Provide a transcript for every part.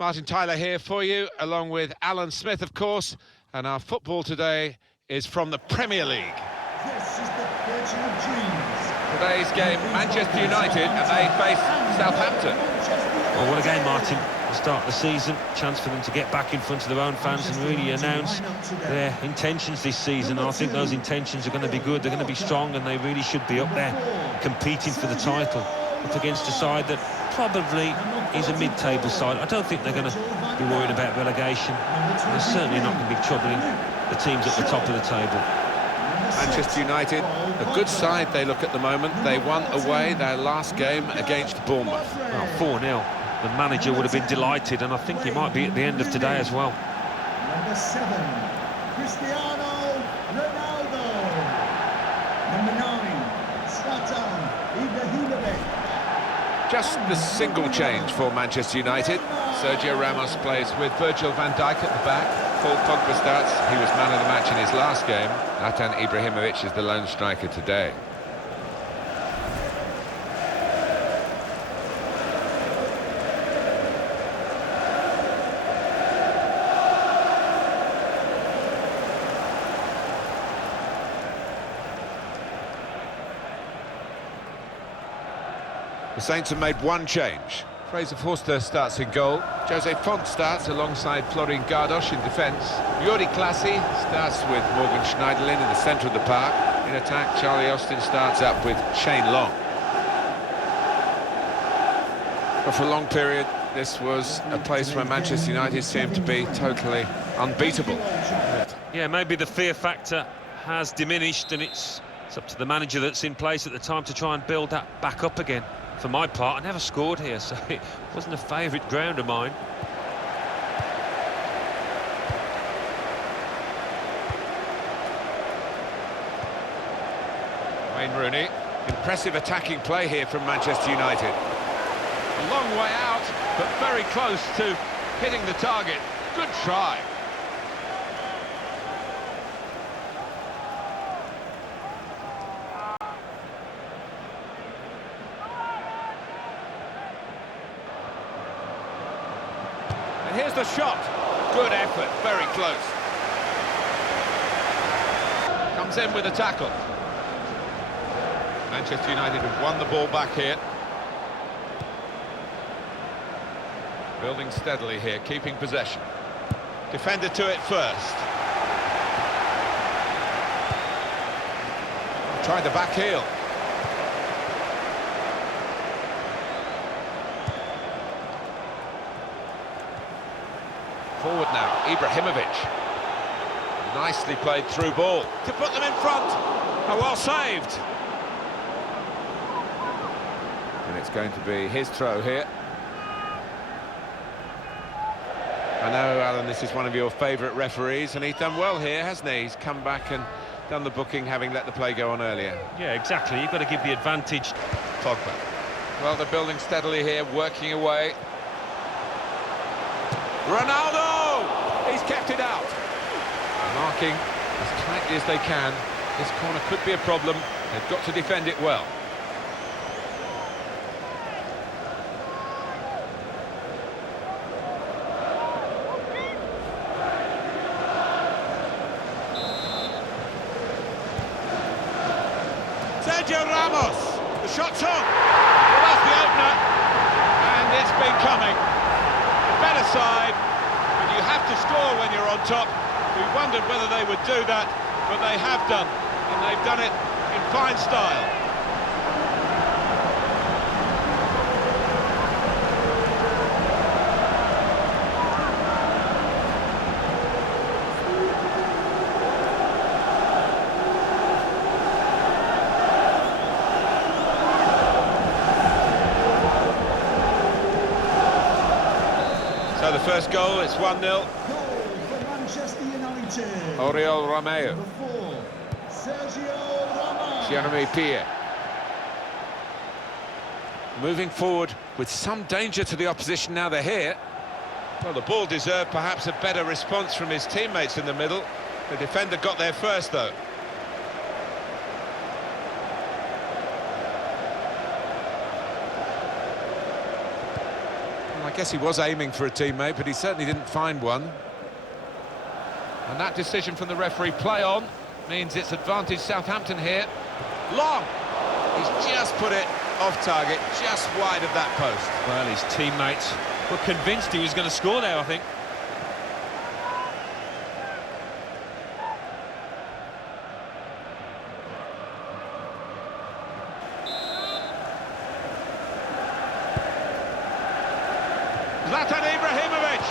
Martin Tyler here for you, along with Alan Smith, of course, and our football today is from the Premier League. This is the Virgin of Dreams. Today's game, Manchester United, and they face Southampton. Well, what a game, Martin. To start the season, chance for them to get back in front of their own fans and really announce their intentions this season. I think those intentions are going to be good, they're going to be strong, and they really should be up there competing for the title up against a side that probably is a mid-table side. I don't think they're going to be worried about relegation. They're certainly not going to be troubling the teams at the top of the table. Manchester United, a good side they look at the moment. They won away their last game against Bournemouth. Well, 4-0. The manager would have been delighted, and I think he might be at the end of today as well. Number 7, Cristiano Ronaldo. Number 9, S7.E162. Just the single change for Manchester United. Sergio Ramos plays with Virgil van Dijk at the back. Paul Pogba starts. He was man of the match in his last game. Zlatan Ibrahimovic is the lone striker today. The Saints have made one change. Fraser Forster starts in goal. Jose Font starts alongside Florin Gardos in defence. Yuri Klassi starts with Morgan Schneiderlin in the centre of the park. In attack, Charlie Austin starts up with Shane Long. But for a long period, this was a place where Manchester United seemed to be totally unbeatable. Yeah, maybe the fear factor has diminished, and it's up to the manager that's in place at the time to try and build that back up again. For my part, I never scored here, so it wasn't a favourite ground of mine. Wayne Rooney, impressive attacking play here from Manchester United. A long way out, but very close to hitting the target. Good try. Here's the shot. Good effort, very close. Comes in with a tackle. Manchester United have won the ball back here. Building steadily here, keeping possession. Defender to it first. Tried the back heel. Forward now, Ibrahimovic. Nicely played through ball to put them in front. Oh, well saved. And it's going to be his throw here. I know, Alan, this is one of your favourite referees, and he's done well here, hasn't he? He's come back and done the booking, having let the play go on earlier. Yeah, exactly. You've got to give the advantage. Pogba. Well, they're building steadily here, working away. Ronaldo! He's kept it out. Marking as tightly as they can. This corner could be a problem. They've got to defend it well. Sergio Ramos! The shot's on! Well, that's the opener. And it's been coming. Better side, but you have to score when you're on top. We wondered whether they would do that, but they have done, and they've done it in fine style. So the first goal, it's 1-0. Goal for Manchester United. Oriol Romeo. Number 4, Sergio Ramos. Jeremy Pierre. Moving forward with some danger to the opposition now they're here. Well, the ball deserved perhaps a better response from his teammates in the middle. The defender got there first, though. guess he was aiming for a teammate, but he certainly didn't find one. And that decision from the referee, play on, means it's advantage Southampton here. Long! He's just put it off target, just wide of that post. Well, his teammates were convinced he was going to score there, I think. Zlatan Ibrahimovic!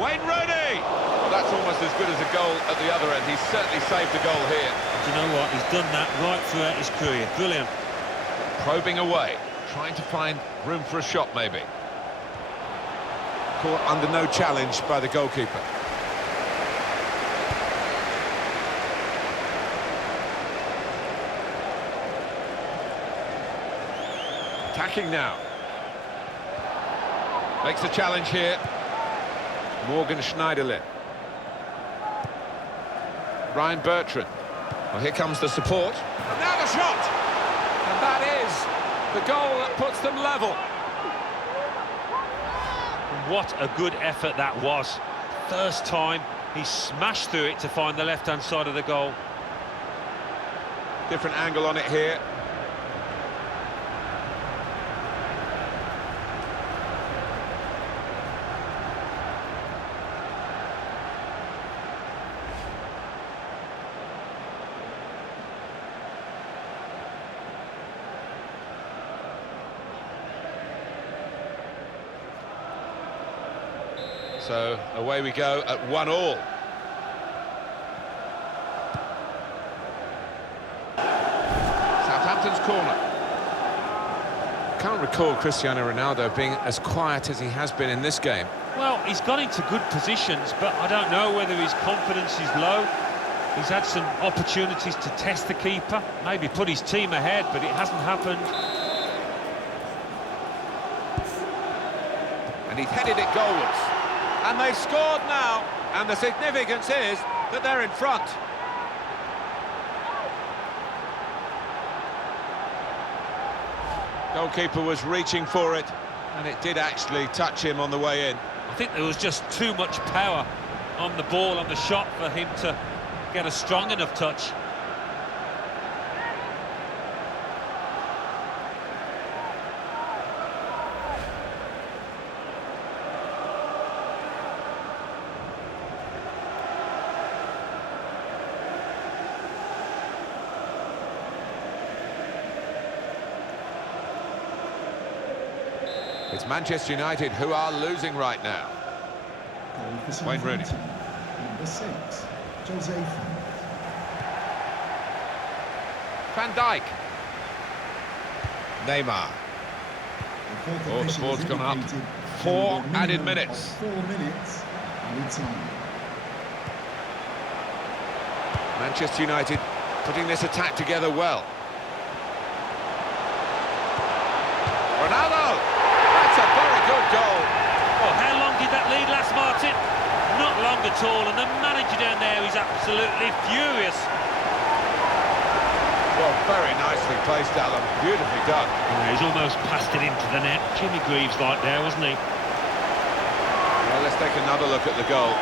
Wayne Rooney! Well, that's almost as good as a goal at the other end. He's certainly saved a goal here. Do you know what? He's done that right throughout his career. Brilliant. Probing away, trying to find room for a shot, maybe. Caught under no challenge by the goalkeeper. Attacking now. Makes a challenge here. Morgan Schneiderlin. Ryan Bertrand. Well, here comes the support. And now the shot! And that is the goal that puts them level. What a good effort that was. First time, he smashed through it to find the left-hand side of the goal. Different angle on it here. So away we go at 1-1. Southampton's corner. Can't recall Cristiano Ronaldo being as quiet as he has been in this game. Well, he's got into good positions, but I don't know whether his confidence is low. He's had some opportunities to test the keeper, maybe put his team ahead, but it hasn't happened. And he's headed it goalwards. And they've scored now, and the significance is that they're in front. Goalkeeper was reaching for it, and it did actually touch him on the way in. I think there was just too much power on the ball, on the shot, for him to get a strong enough touch. It's Manchester United who are losing right now. Wayne Rooney. Number 6, Jose. Van Dijk. Neymar. Oh, the board's gone up. 4 added minutes. 4 minutes added time. Manchester United putting this attack together well. Ronaldo! That's a very good goal. Well, how long did that lead last, Martin? Not long at all, and the manager down there is absolutely furious. Well, very nicely placed, Alan. Beautifully done. Yeah, he's almost passed it into the net. Jimmy Greaves like there, wasn't he? Well, let's take another look at the goal.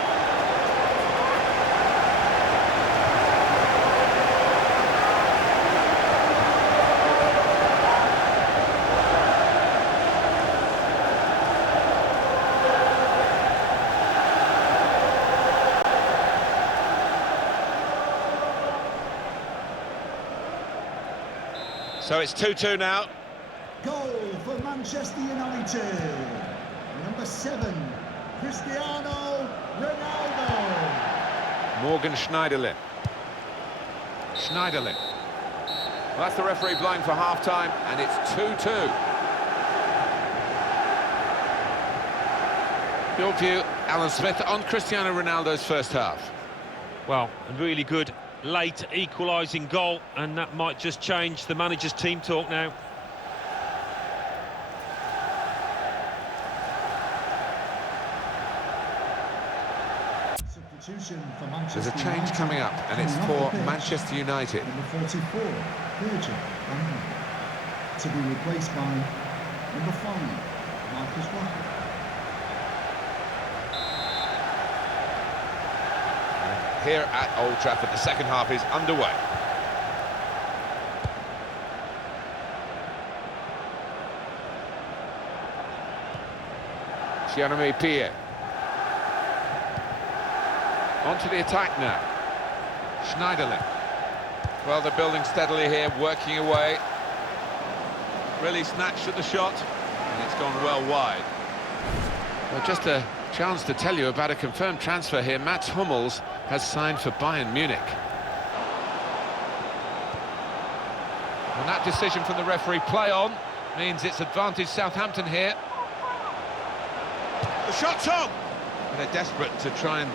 So it's 2-2 now. Goal for Manchester United. Number 7, Cristiano Ronaldo. Morgan Schneiderlin. Schneiderlin. Well, that's the referee blowing for half-time, and it's 2-2. Your view, Alan Smith, on Cristiano Ronaldo's first half? Well, a really good late equalising goal, and that might just change the manager's team talk now. Substitution for There's Manchester a change United. coming up, and it's Coming off for the pitch, Manchester United. Number 44, Virgil van Dijk, to be replaced by number 5, Marcus Rashford. Here at Old Trafford, the second half is underway. Pierre. On to the attack now. Schneiderlin. Well, they're building steadily here, working away. Really snatched at the shot, and it's gone well wide. Well, just a chance to tell you about a confirmed transfer here. Mats Hummels has signed for Bayern Munich. And that decision from the referee, play on, means it's advantage Southampton here. The shot's on! They're desperate to try and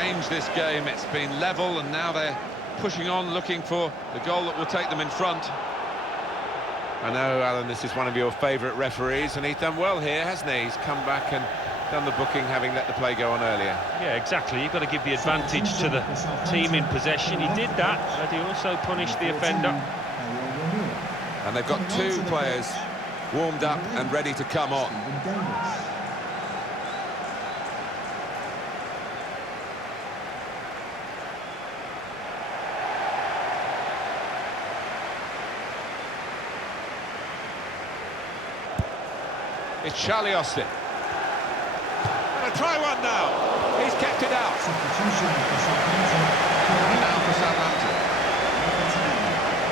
change this game. It's been level, and now they're pushing on, looking for the goal that will take them in front. I know, Alan, this is one of your favourite referees, and he's done well here, hasn't he? He's come back and done the booking, having let the play go on earlier. Yeah, exactly. You've got to give the advantage to the team in possession. He did that, but he also punished the offender. And they've got two players warmed up and ready to come on. It's Charlie Austin. Gonna try one now. He's kept it out. Substitution for Southampton. Now for Southampton.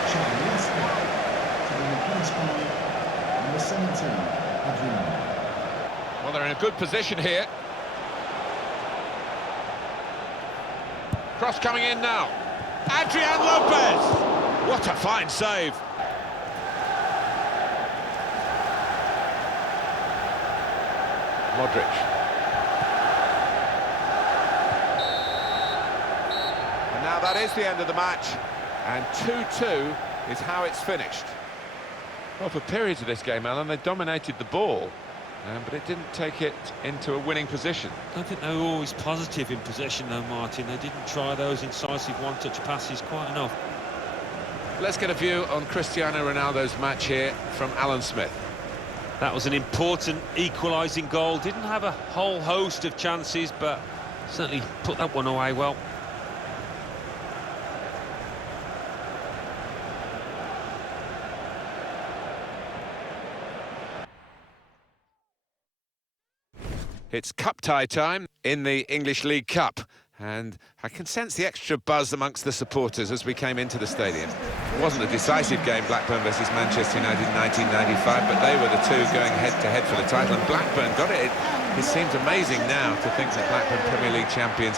Charlie Austin, to be replaced by number 17, Adrian. Well, they're in a good position here. Cross coming in now. Adrian Lopez! What a fine save. Modric. And now that is the end of the match, and 2-2 is how it's finished. Well, for periods of this game, Alan, they dominated the ball, but it didn't take it into a winning position. I don't think they were always positive in possession, though, Martin. They didn't try those incisive one-touch passes quite enough. Let's get a view on Cristiano Ronaldo's match here from Alan Smith. That was an important equalising goal. Didn't have a whole host of chances, but certainly put that one away well. It's cup tie time in the English League Cup, and I can sense the extra buzz amongst the supporters as we came into the stadium. It wasn't a decisive game, Blackburn versus Manchester United in 1995, but they were the two going head-to-head for the title, and Blackburn got it. It seems amazing now to think that Blackburn Premier League champions,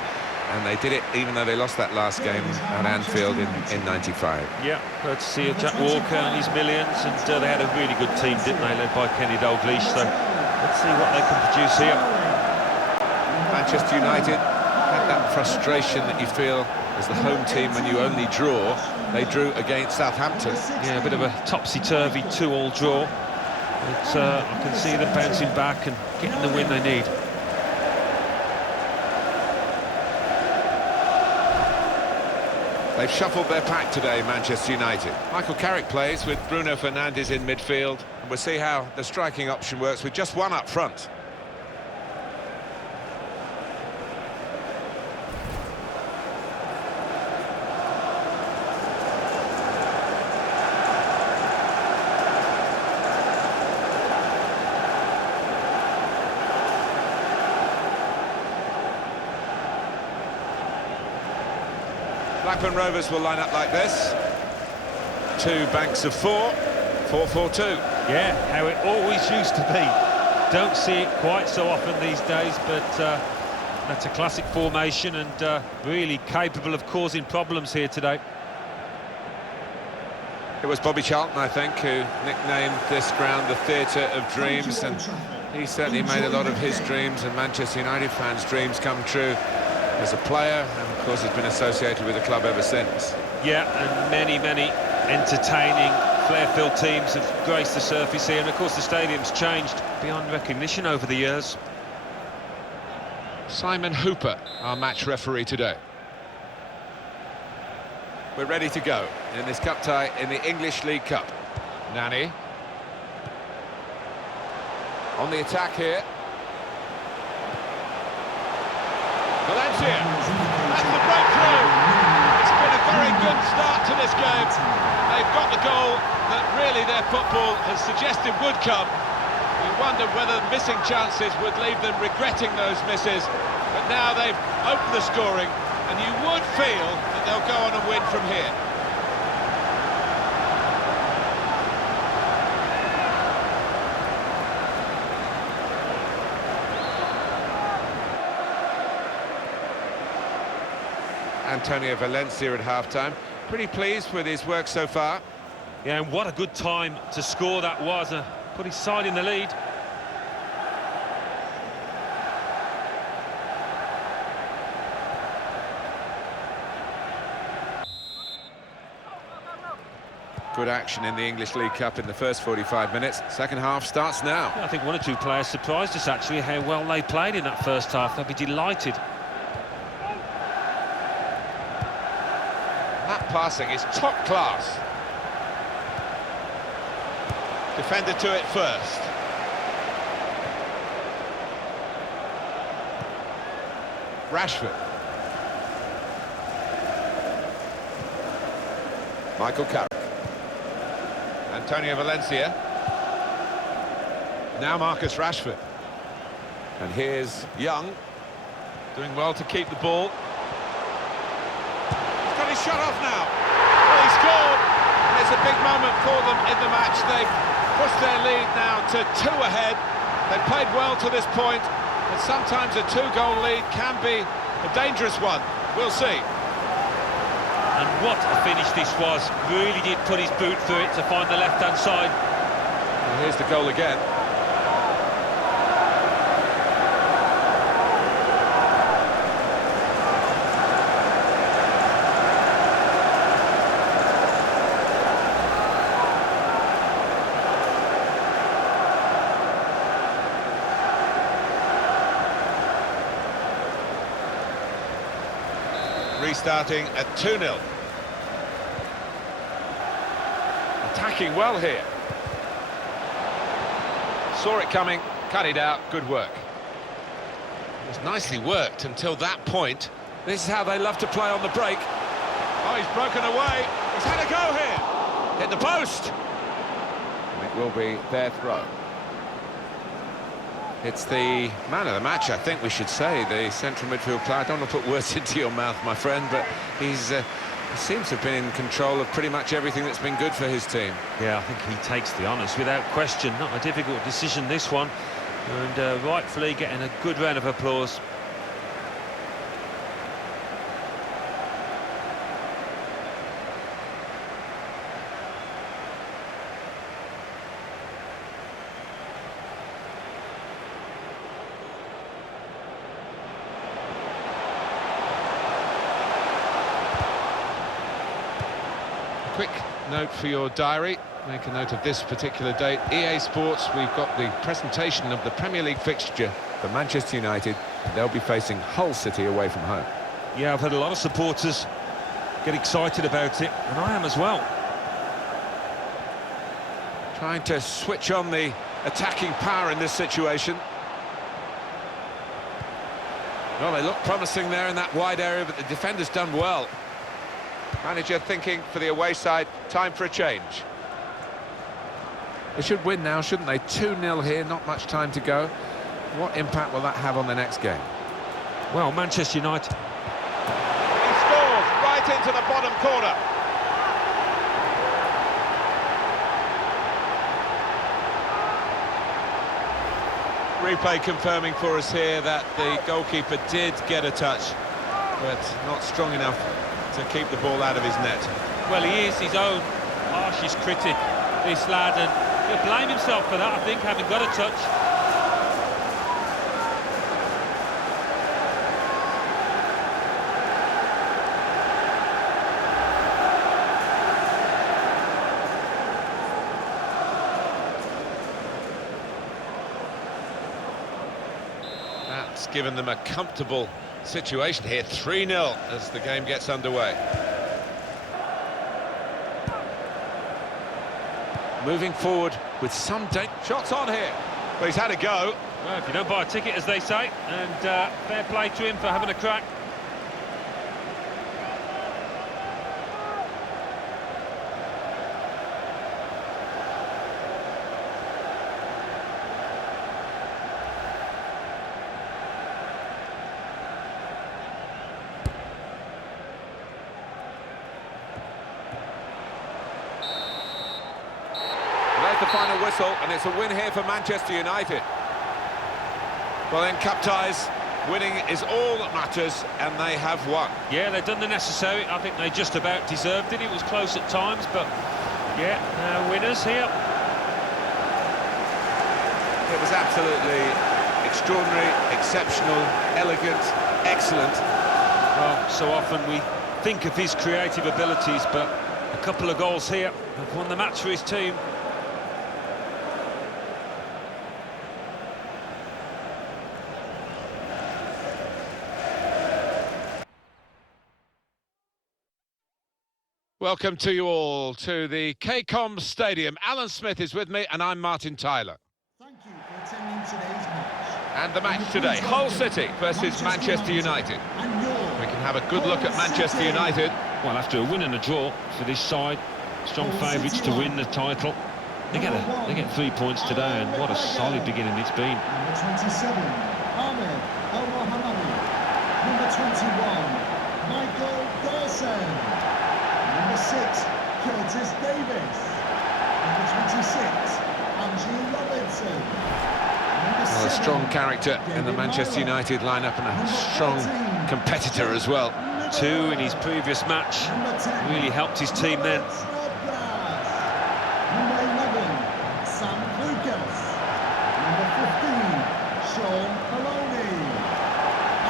and they did it even though they lost that last game at Anfield in 95. Yeah, good to see Jack Walker and his millions, and they had a really good team, didn't they, led by Kenny Dalglish, so let's see what they can produce here. Manchester United had that frustration that you feel as the home team when you only draw. They drew against Southampton. Yeah, a bit of a topsy-turvy 2-2 draw. But I can see them bouncing back and getting the win they need. They've shuffled their pack today, Manchester United. Michael Carrick plays with Bruno Fernandes in midfield. And we'll see how the striking option works with just one up front. Blackburn Rovers will line up like this. Two banks of four, 4-4-2. Yeah, how it always used to be. Don't see it quite so often these days, but that's a classic formation and really capable of causing problems here today. It was Bobby Charlton, I think, who nicknamed this ground the Theatre of Dreams, and he certainly made a lot of his dreams and Manchester United fans' dreams come true as a player, and of course has been associated with the club ever since. Yeah, and many, many entertaining, flair-filled teams have graced the surface here, and of course the stadium's changed beyond recognition over the years. Simon Hooper, our match referee today. We're ready to go in this cup tie in the English League Cup. Nani. On the attack here. Valencia. That's the breakthrough. It's been a very good start to this game. They've got the goal that really their football has suggested would come. We wondered whether missing chances would leave them regretting those misses. But now they've opened the scoring, and you would feel that they'll go on and win from here. Antonio Valencia at half-time. Pretty pleased with his work so far. Yeah, and what a good time to score that was. Put his side in the lead. Good action in the English League Cup in the first 45 minutes. Second half starts now. I think one or two players surprised us, actually, how well they played in that first half. They'll be delighted. That passing is top class. Defender to it first. Rashford. Michael Carrick. Antonio Valencia. Now Marcus Rashford. And here's Young. Doing well to keep the ball. He's got his shot off now. Well, he scored. And it's a big moment for them in the match. They've pushed their lead now to 2 ahead. They've played well to this point, but sometimes a 2-goal lead can be a dangerous one. We'll see. And what a finish this was. Really did put his boot through it to find the left-hand side. And here's the goal again. Restarting at 2-0. Attacking well here. Saw it coming, cut it out, good work. It was nicely worked until that point. This is how they love to play on the break. Oh, he's broken away. He's had a go here. Hit the post. And it will be their throw. It's the man of the match, I think we should say, the central midfield player. I don't want to put words into your mouth, my friend, but he seems to have been in control of pretty much everything that's been good for his team. Yeah, I think he takes the honours without question. Not a difficult decision, this one. And rightfully getting a good round of applause. Quick note for your diary. Make a note of this particular date. EA Sports, we've got the presentation of the Premier League fixture For Manchester United, they'll be facing Hull City away from home. Yeah, I've had a lot of supporters get excited about it, and I am as well. Trying to switch on the attacking power in this situation. Well, they look promising there in that wide area, but the defender's done well. Manager thinking for the away side, time for a change. They should win now, shouldn't they? 2-0 here, not much time to go. What impact will that have on the next game? Well, Manchester United... He scores right into the bottom corner. Replay confirming for us here that the goalkeeper did get a touch, but not strong enough to keep the ball out of his net. Well, he is his own harshest critic, this lad, and he'll blame himself for that, I think, having got a touch. That's given them a comfortable situation here. 3-0 as the game gets underway. Moving forward with some shots on here. Well, he's had a go. Well, if you don't buy a ticket, as they say, and fair play to him for having a crack. There's the final whistle, and it's a win here for Manchester United. Well, in cup ties, winning is all that matters, and they have won. Yeah, they've done the necessary. I think they just about deserved it. It was close at times, but yeah, winners here. It was absolutely extraordinary, exceptional, elegant, excellent. Well, so often we think of his creative abilities, but a couple of goals here have won the match for his team. Welcome to you all to the KCOM Stadium. Alan Smith is with me, and I'm Martin Tyler. Thank you for attending today's match. And the match today, Hull City versus Manchester United. We can have a good look at Manchester United. Well, after a win and a draw for this side, strong favourites to win the title. They get 3 points today, and what a solid beginning it's been. Number 27, Ahmed El Mohammadi. Number 21, Michael Dawson. Number 6, Curtis Davis. Number 26, Andrew Robinson. Well, a strong character in the Manchester United lineup and a strong competitor as well. 2 in his previous match, really helped his team then. Number 11, Sam Lucas. Number 15, Sean Maloney.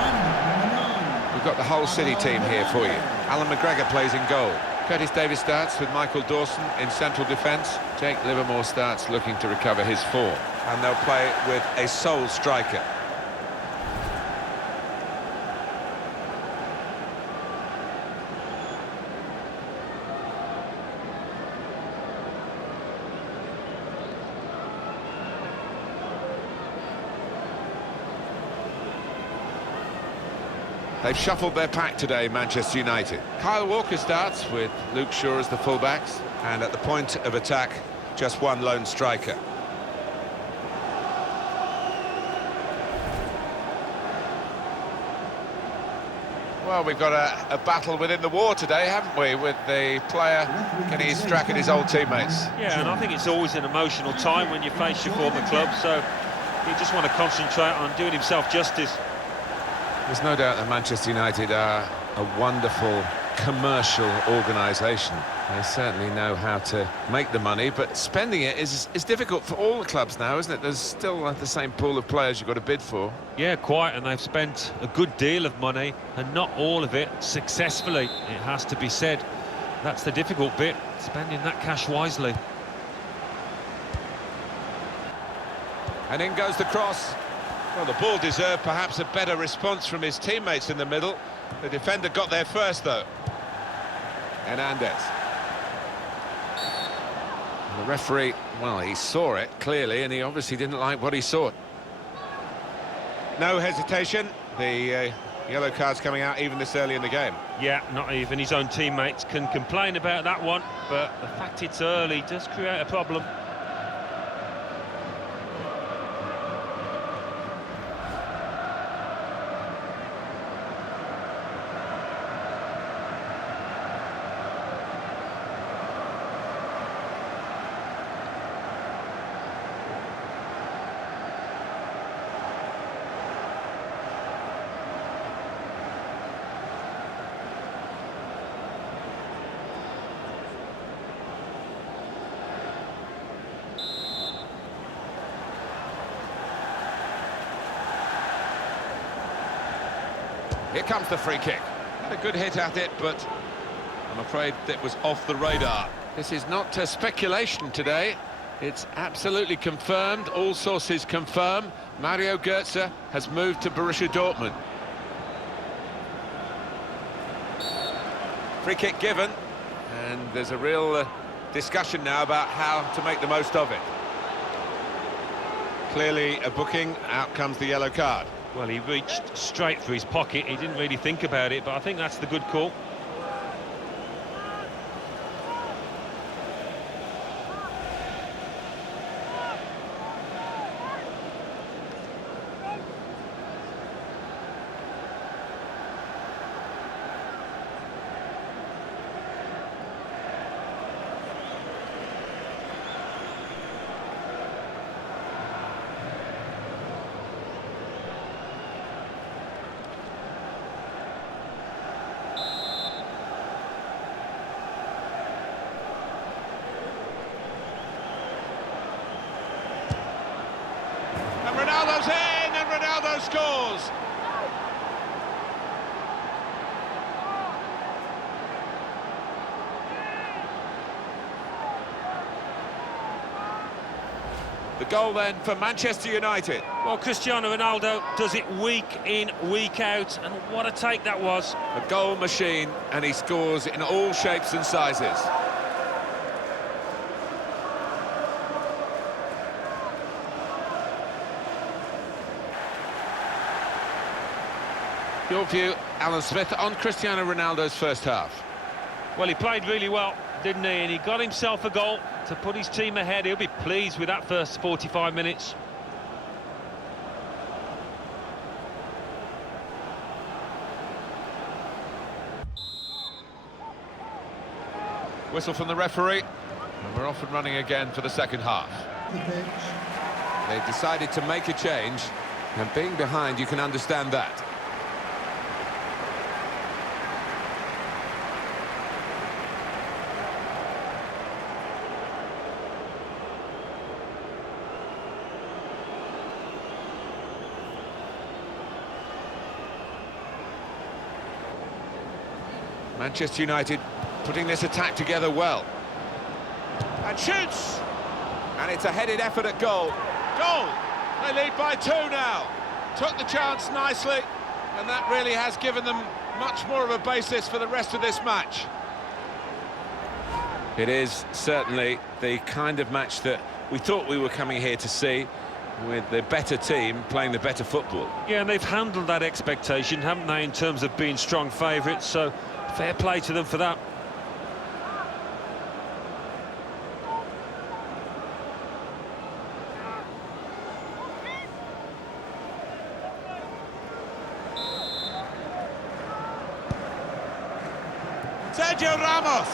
And number 9. We've got the Hull City team here for you. Alan McGregor plays in goal. Curtis Davis starts with Michael Dawson in central defence. Jake Livermore starts looking to recover his form. And they'll play with a sole striker. They've shuffled their pack today, Manchester United. Kyle Walker starts with Luke Shaw as the fullbacks, and at the point of attack, just one lone striker. Well, we've got a battle within the war today, haven't we, with the player getting his crack at his old teammates. Yeah, and I think it's always an emotional time when you face your former club, so he just want to concentrate on doing himself justice. There's no doubt that Manchester United are a wonderful commercial organisation. They certainly know how to make the money, but spending it is difficult for all the clubs now, isn't it? There's still the same pool of players you've got to bid for. Yeah, quite, and they've spent a good deal of money, and not all of it successfully, it has to be said. That's the difficult bit, spending that cash wisely. And in goes the cross. Well, the ball deserved perhaps a better response from his teammates in the middle. The defender got there first, though. Hernandez. The referee, well, he saw it clearly, and he obviously didn't like what he saw. No hesitation. The yellow card's coming out even this early in the game. Yeah, not even his own teammates can complain about that one, but the fact it's early does create a problem. Here comes the free kick. Had a good hit at it, but I'm afraid it was off the radar. This is not speculation today. It's absolutely confirmed, all sources confirm, Mario Götze has moved to Borussia Dortmund. Free kick given, and there's a real discussion now about how to make the most of it. Clearly a booking, out comes the yellow card. Well, he reached straight for his pocket, he didn't really think about it, but I think that's the good call. Ronaldo's in, and Ronaldo scores. The goal then for Manchester United. Well, Cristiano Ronaldo does it week in, week out, and what a take that was. A goal machine, and he scores in all shapes and sizes. Your view, Alan Smith, on Cristiano Ronaldo's first half? Well, he played really well, didn't he? And he got himself a goal to put his team ahead. He'll be pleased with that first 45 minutes. Whistle from the referee, and we're off and running again for the second half. The pitch. They've decided to make a change, and being behind, you can understand that. Manchester United putting this attack together well. And shoots! And it's a headed effort at goal. Goal! They lead by 2 now. Took the chance nicely, and that really has given them much more of a basis for the rest of this match. It is certainly the kind of match that we thought we were coming here to see, with the better team playing the better football. Yeah, and they've handled that expectation, haven't they, in terms of being strong favourites, so fair play to them for that. Sergio Ramos!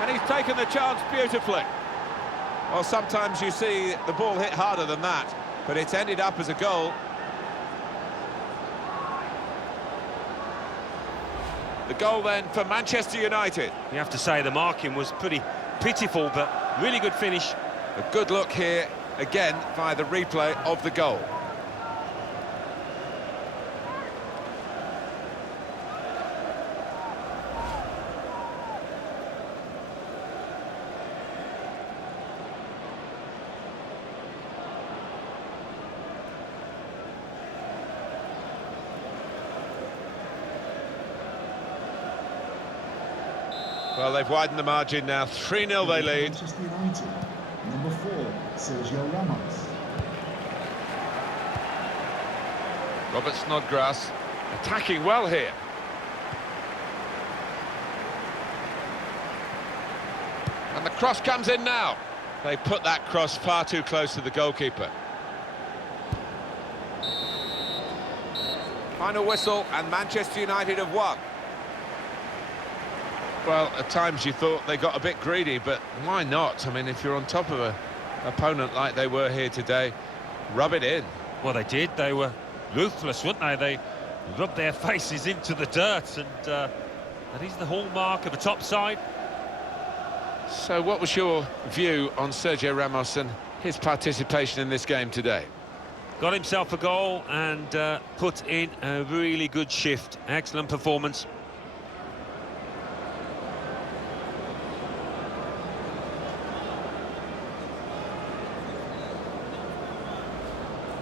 And he's taken the chance beautifully. Well, sometimes you see the ball hit harder than that, but it's ended up as a goal. The goal then for Manchester United. You have to say the marking was pretty pitiful, but really good finish. A good look here, again, via the replay of the goal. Well, they've widened the margin now. 3-0 they lead. Manchester United, number 4, Sergio Ramos. Robert Snodgrass attacking well here. And the cross comes in now. They put that cross far too close to the goalkeeper. Final whistle, and Manchester United have won. Well, at times you thought they got a bit greedy, but why not? I mean, if you're on top of an opponent like they were here today, rub it in. Well, they did. They were ruthless, weren't they? They rubbed their faces into the dirt, and that is the hallmark of a top side. So what was your view on Sergio Ramos and his participation in this game today? Got himself a goal and put in a really good shift. Excellent performance.